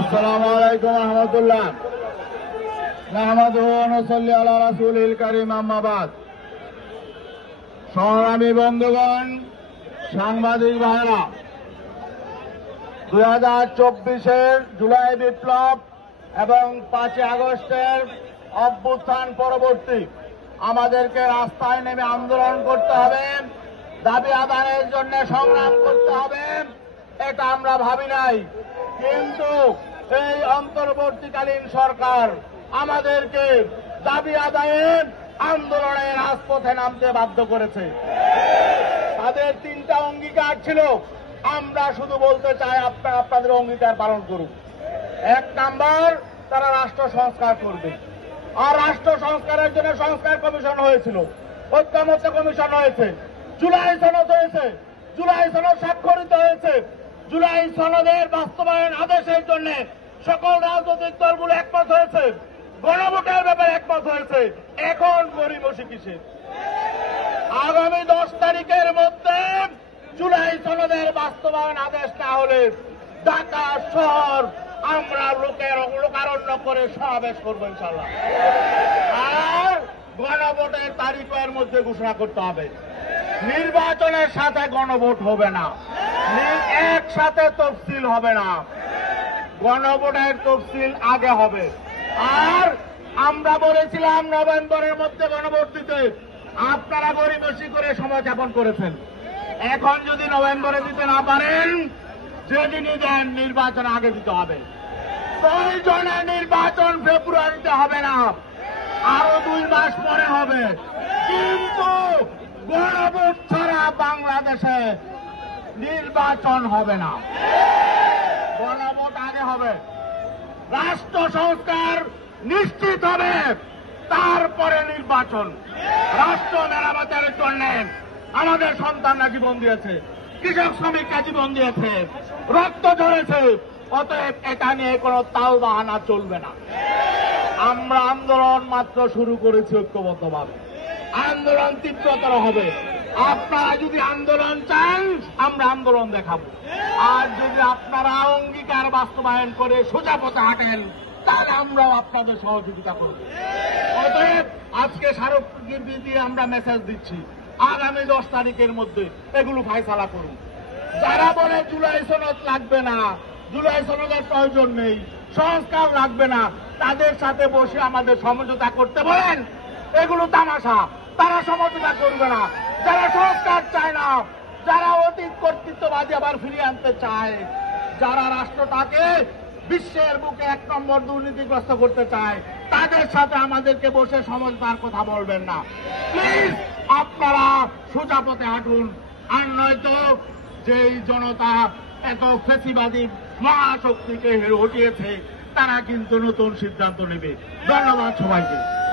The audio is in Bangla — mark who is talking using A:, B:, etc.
A: আসসালামু আলাইকুম রহমতুল্লাহ সংগ্রামী বন্ধুগণ সাংবাদিক ভাইরা দুই হাজার চব্বিশের জুলাই বিপ্লব এবং পাঁচই আগস্টের অভ্যুত্থান পরবর্তী আমাদেরকে রাস্তায় নেমে আন্দোলন করতে হবে দাবি আদানের জন্য সংগ্রাম করতে হবে এটা আমরা ভাবি নাই কিন্তু এই অন্তর্বর্তীকালীন সরকার আমাদেরকে দাবি আদায়ের আন্দোলনের রাজপথে নামতে বাধ্য করেছে তাদের তিনটা অঙ্গীকার ছিল আমরা শুধু বলতে চাই আপনার আপনাদের অঙ্গীকার পালন করুক এক নাম্বার তারা রাষ্ট্র সংস্কার করবে আর রাষ্ট্র সংস্কারের জন্য সংস্কার কমিশন হয়েছিল ঐক্যমত্য কমিশন হয়েছে জুলাই সনদ হয়েছে জুলাই সনদ জুলাই সনদের বাস্তবায়ন আদেশের জন্য সকল রাজনৈতিক দলগুলো একমত হয়েছে গণভোটের ব্যাপারে একমত হয়েছে এখন গরিবসী কিসে আগামী দশ তারিখের মধ্যে জুলাই সনদের বাস্তবায়ন আদেশ না হলে ঢাকা শহর আমরা লোকের লোকারণ্য করে সমাবেশ করবো ইনশাল্লাহ আর গণভোটের তারিখের মধ্যে ঘোষণা করতে হবে নির্বাচনের সাথে গণভোট হবে না একসাথে তফসিল হবে না গণভোটের তফসিল আগে হবে আর আমরা বলেছিলাম নভেম্বরের মধ্যে গণভোট দিতে আপনারা গরিবসী করে সময় যাপন করেছেন এখন যদি নভেম্বরে দিতে না পারেন যেদিনই দেন নির্বাচন আগে দিতে হবে জনে নির্বাচন ফেব্রুয়ারিতে হবে না আরো দুই মাস পরে হবে কিন্তু গণভোট ছাড়া বাংলাদেশে নির্বাচন হবে না গণভোট আগে হবে রাষ্ট্র সংস্কার নিশ্চিত হবে তারপরে নির্বাচন রাষ্ট্র মেরামতের জন্য আমাদের সন্তানরা জীবন দিয়েছে কৃষক শ্রমিকরা জীবন দিয়েছে রক্ত ধরেছে অতএব এটা নিয়ে কোনো তাও বাহানা চলবে না আমরা আন্দোলন মাত্র শুরু করেছি ঐক্যবদ্ধভাবে আন্দোলন তীব্রতর হবে আপনারা যদি আন্দোলন চান আমরা আন্দোলন দেখাবো আর যদি আপনারা অঙ্গীকার বাস্তবায়ন করে সোজা পথে হাঁটেন তাহলে আমরাও আপনাদের সহযোগিতা করব অতএব আজকে স্মারকলিপি দিয়ে আমরা মেসেজ দিচ্ছি আগামী দশ তারিখের মধ্যে এগুলো ফাইসালা করুন যারা বলে জুলাই সনদ লাগবে না জুলাই সনদের প্রয়োজন নেই সংস্কার লাগবে না তাদের সাথে বসে আমাদের সমঝোতা করতে বলেন এগুলো তামাশা তারা সমঝোতা করবে না যারা সংস্কার চায় না যারা অতীত কর্তৃত্ববাদী আবার ফিরিয়ে আনতে চায় যারা রাষ্ট্রটাকে বিশ্বের বুকে এক নম্বর দুর্নীতিগ্রস্ত করতে চায় তাদের সাথে আমাদেরকে বসে সমঝদার কথা বলবেন না প্লিজ আপনারা সোজাপথে হাঁটুন আর নয়তো যেই জনতা এত ফেসিবাদী মহাশক্তিকে হটিয়েছে তারা কিন্তু নতুন সিদ্ধান্ত নেবে ধন্যবাদ সবাইকে